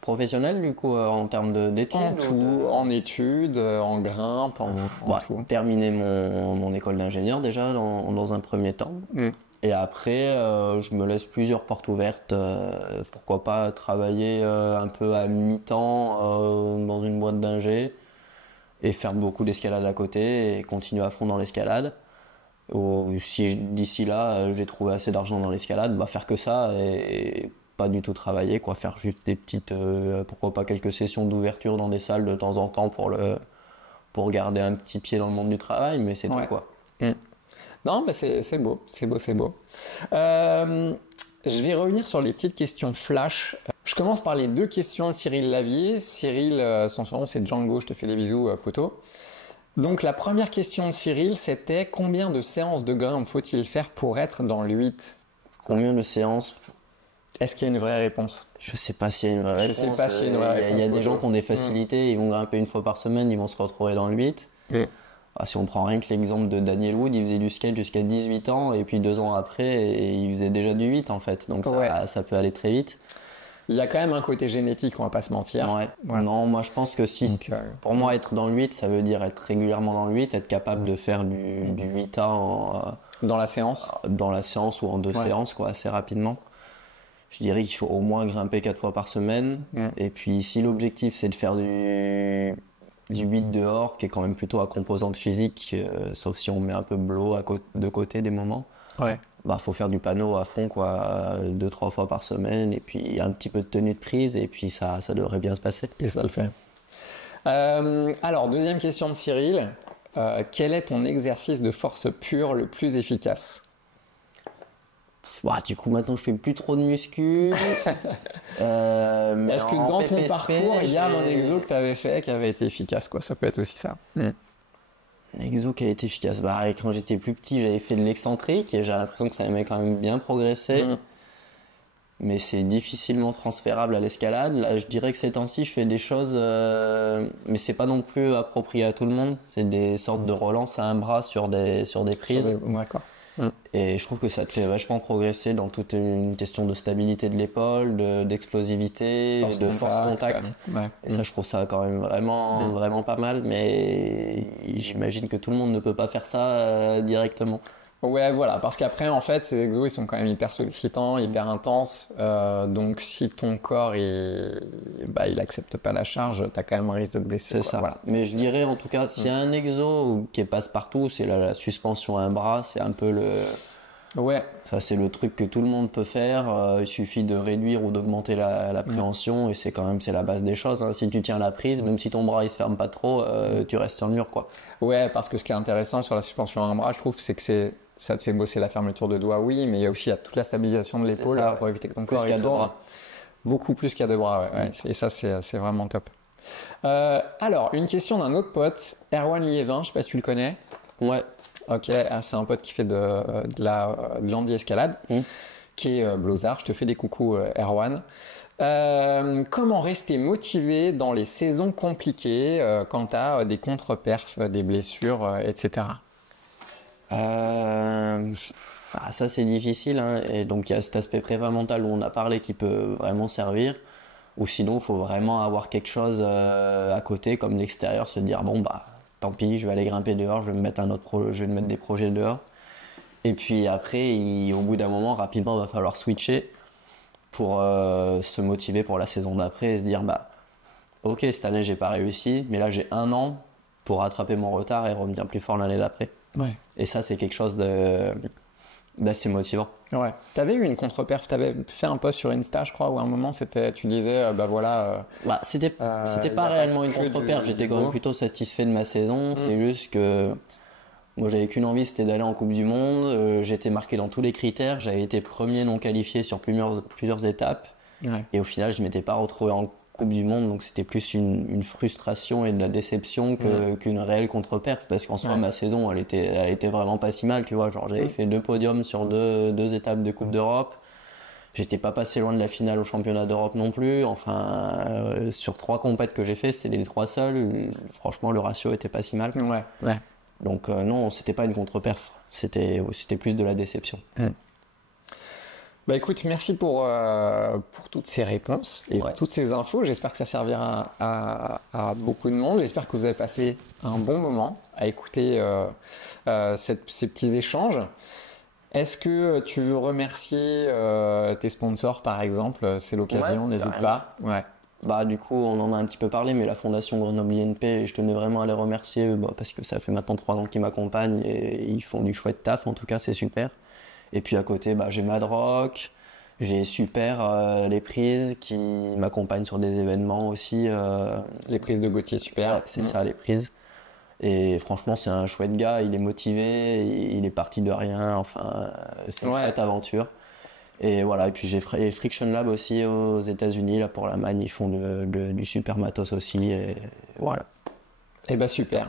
Professionnel du coup en termes d'études? En tout, en études, en grimpe, en tout. Terminer mon école d'ingénieur déjà dans un premier temps. Et après, je me laisse plusieurs portes ouvertes. Pourquoi pas travailler un peu à mi-temps dans une boîte d'ingé et faire beaucoup d'escalade à côté et continuer à fond dans l'escalade. Si d'ici là, j'ai trouvé assez d'argent dans l'escalade, faire que ça et pas du tout travailler, quoi, faire juste des petites, pourquoi pas quelques sessions d'ouverture dans des salles de temps en temps pour garder un petit pied dans le monde du travail, mais c'est tout quoi. Non, mais c'est beau. Je vais revenir sur les petites questions flash. Je commence par les 2 questions de Cyril Lavier. Cyril, son surnom c'est Django, je te fais des bisous, poteau. Donc la première question de Cyril, c'était combien de séances de grimpe faut-il faire pour être dans le 8? Combien de séances? Est-ce qu'il y a une vraie réponse? Je sais pas s'il y a une vraie réponse. Je sais pas s'il y a une vraie réponse. Il y a des gens qui ont des facilités, ils vont grimper une fois par semaine, ils vont se retrouver dans le 8. Si on prend rien que l'exemple de Daniel Wood, il faisait du skate jusqu'à 18 ans et puis 2 ans après, il faisait déjà du 8 en fait. Donc ça peut aller très vite. Il y a quand même un côté génétique, on va pas se mentir. Ouais. Voilà. Non, moi je pense que si, Donc, pour moi être dans le 8, ça veut dire être régulièrement dans le 8, être capable de faire du 8A dans la séance. dans la séance ou en 2 séances, quoi, assez rapidement. Je dirais qu'il faut au moins grimper 4 fois par semaine. Et puis si l'objectif c'est de faire du 8 dehors, qui est quand même plutôt à composante physique, sauf si on met un peu blow de côté des moments, bah faut faire du panneau à fond, quoi, 2-3 fois par semaine, et puis un petit peu de tenue de prise, et puis ça devrait bien se passer. Et ça le fait. Alors, deuxième question de Cyril. Quel est ton exercice de force pure le plus efficace? Bah, du coup, maintenant, je fais plus trop de muscu. Est-ce que dans ton parcours, il y a un exo que tu avais fait qui avait été efficace, quoi? Ça peut être aussi ça. L'exo qui a été efficace. Bah, quand j'étais plus petit, j'avais fait de l'excentrique et j'ai l'impression que ça m'avait quand même bien progressé. Mais c'est difficilement transférable à l'escalade. Là, je dirais que ces temps-ci, je fais des choses, mais c'est pas non plus approprié à tout le monde. C'est des sortes de relances à un bras sur des prises. D'accord. Et je trouve que ça te fait vachement progresser dans toute une question de stabilité de l'épaule, d'explosivité, de force contact. Et ça, je trouve ça quand même vraiment pas mal. Mais j'imagine que tout le monde ne peut pas faire ça directement. Ouais, voilà, parce qu'après, en fait, ces exos, ils sont quand même hyper sollicitants, hyper intenses. Donc, si ton corps, il accepte pas la charge, t'as quand même un risque de te blesser. C'est ça. Voilà. Mais je dirais, en tout cas, s'il y a un exo qui est passe-partout, c'est la suspension à un bras, c'est un peu le... Ouais. Ça, c'est le truc que tout le monde peut faire. Il suffit de réduire ou d'augmenter la préhension et c'est la base des choses. Hein. Si tu tiens la prise, même si ton bras, il se ferme pas trop, tu restes sur le mur, quoi. Ouais, parce que ce qui est intéressant sur la suspension à un bras, je trouve, c'est que ça te fait bosser la fermeture de doigts, oui, mais il y a aussi toute la stabilisation de l'épaule pour éviter que ton corps il tourne. Beaucoup plus qu'il y a deux bras, ouais. Et ça, c'est vraiment top. Alors, une question d'un autre pote, Erwan Liévin, je sais pas si tu le connais. Ouais. Ok, c'est un pote qui fait de l'handi-escalade, qui est blozard. Je te fais des coucous, Erwan. Comment rester motivé dans les saisons compliquées quand tu as des contre-perfs, des blessures, etc. Ça c'est difficile, hein. Et donc il y a cet aspect prépa-mental où on a parlé qui peut vraiment servir, ou sinon il faut vraiment avoir quelque chose à côté comme l'extérieur, se dire bon bah tant pis, je vais aller grimper dehors, je vais me mettre je vais me mettre des projets dehors, et puis après au bout d'un moment rapidement il va falloir switcher pour se motiver pour la saison d'après et se dire bah ok, cette année j'ai pas réussi, mais là j'ai 1 an pour rattraper mon retard et revenir plus fort l'année d'après. Ouais. Et ça, c'est quelque chose d'assez motivant. Ouais. Tu avais eu une contre-perf, tu avais fait un post sur Insta, je crois, où à un moment, tu disais, c'était pas réellement une contre-perf, j'étais quand même plutôt satisfait de ma saison. C'est juste que moi, j'avais qu'une envie, c'était d'aller en Coupe du Monde. J'étais marqué dans tous les critères, j'avais été premier non qualifié sur plusieurs étapes. Ouais. Et au final, je m'étais pas retrouvé en Coupe du Monde, donc c'était plus une frustration et de la déception qu'une réelle contre-perf, parce qu'en soi ma saison elle était vraiment pas si mal, tu vois, genre j'avais fait 2 podiums sur deux étapes de Coupe d'Europe, j'étais pas passé loin de la finale au championnat d'Europe non plus, enfin sur 3 compètes que j'ai fait, c'était les 3 seuls, franchement le ratio était pas si mal. Donc non, c'était pas une contre-perf, c'était plus de la déception. Bah écoute, merci pour toutes ces réponses et toutes ces infos. J'espère que ça servira à beaucoup de monde. J'espère que vous avez passé un bon moment à écouter ces petits échanges. Est-ce que tu veux remercier tes sponsors, par exemple? C'est l'occasion, n'hésite pas. Ouais. Bah du coup, on en a un petit peu parlé, mais la Fondation Grenoble INP, je tenais vraiment à les remercier parce que ça fait maintenant 3 ans qu'ils m'accompagnent et ils font du chouette taf, en tout cas, c'est super. Et puis à côté, j'ai Madrock, j'ai Super, les prises qui m'accompagnent sur des événements aussi. Les prises de Gauthier, super. Ouais, c'est ça, les prises. Et franchement, c'est un chouette gars, il est motivé, il est parti de rien, enfin, c'est une chouette aventure. Et voilà, et puis j'ai Friction Lab aussi aux États-Unis, là pour la Magne, ils font du super matos aussi, et voilà. Et bah super,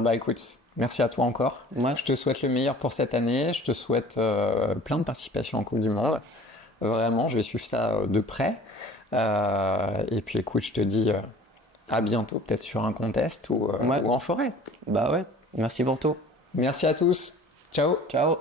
bah écoute. Merci à toi encore. Ouais. Je te souhaite le meilleur pour cette année. Je te souhaite plein de participation en Coupe du Monde. Vraiment, je vais suivre ça de près. Et puis écoute, je te dis à bientôt, peut-être sur un contest ou en forêt. Bah ouais, merci pour tout. Merci à tous. Ciao. Ciao.